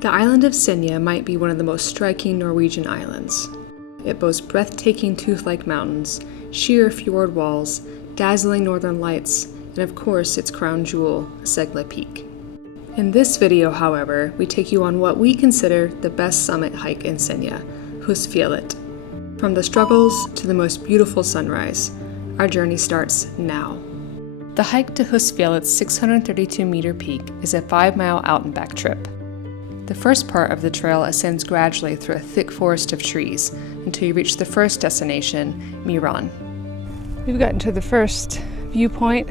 The island of Senja might be one of the most striking Norwegian islands. It boasts breathtaking tooth-like mountains, sheer fjord walls, dazzling northern lights, and of course its crown jewel, Segla Peak. In this video, however, we take you on what we consider the best summit hike in Senja, Husfjellet. From the struggles to the most beautiful sunrise, our journey starts now. The hike to Husfjellet's 632-meter peak is a 5-mile out-and-back trip. The first part of the trail ascends gradually through a thick forest of trees until you reach the first destination, Miran. We've gotten to the first viewpoint.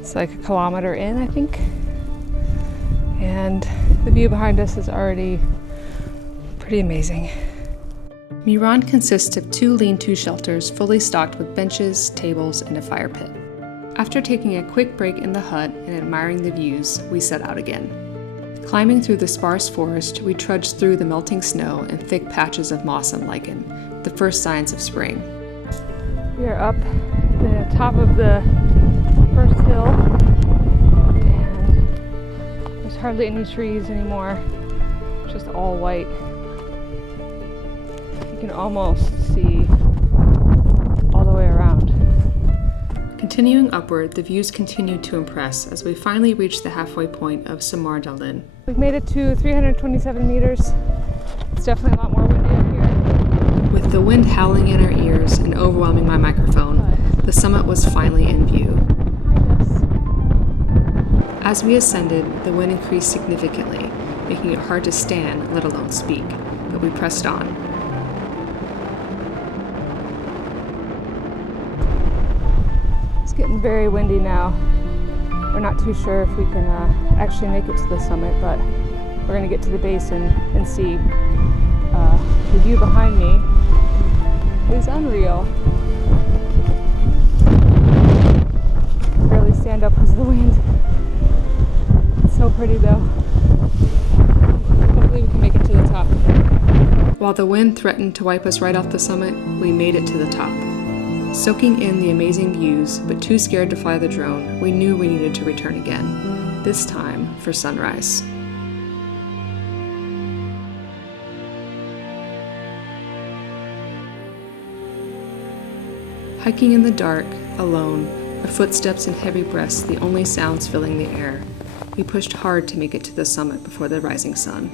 It's like a kilometer in, I think. And the view behind us is already pretty amazing. Miran consists of 2 lean-to shelters fully stocked with benches, tables, and a fire pit. After taking a quick break in the hut and admiring the views, we set out again. Climbing through the sparse forest, we trudged through the melting snow and thick patches of moss and lichen, the first signs of spring. We are up at the top of the first hill, and there's hardly any trees anymore, just all white. You can almost see all the way around. Continuing upward, the views continued to impress as we finally reached the halfway point of Samardalen. We've made it to 327 meters. It's definitely a lot more windy up here. With the wind howling in our ears and overwhelming my microphone, the summit was finally in view. As we ascended, the wind increased significantly, making it hard to stand, let alone speak, but we pressed on. It's getting very windy now. We're not too sure if we can actually make it to the summit, but we're going to get to the base and see. The view behind me is unreal. Barely stand up because of the wind. It's so pretty though. Hopefully we can make it to the top. While the wind threatened to wipe us right off the summit, we made it to the top. Soaking in the amazing views, but too scared to fly the drone, we knew we needed to return again, this time for sunrise. Hiking in the dark, alone, our footsteps and heavy breaths the only sounds filling the air, we pushed hard to make it to the summit before the rising sun.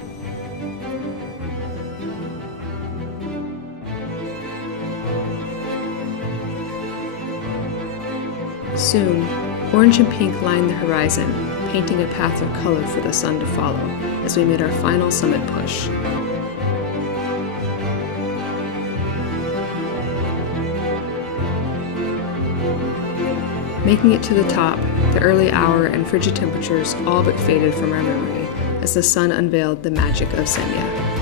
Soon, orange and pink lined the horizon, painting a path of color for the sun to follow as we made our final summit push. Making it to the top, the early hour and frigid temperatures all but faded from our memory as the sun unveiled the magic of Senja.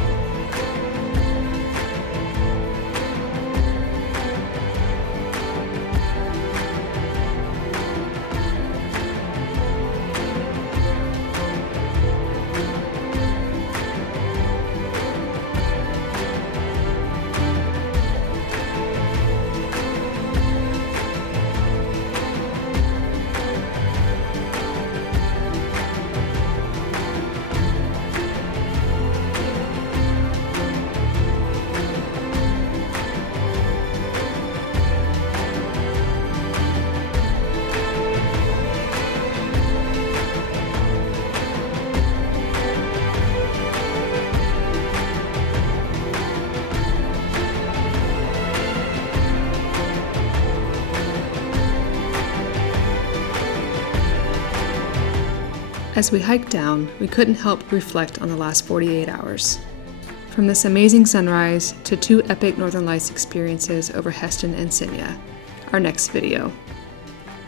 As we hiked down, we couldn't help but reflect on the last 48 hours. From this amazing sunrise to 2 epic Northern Lights experiences over Heston and Senja, our next video.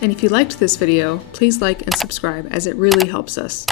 And if you liked this video, please like and subscribe as it really helps us.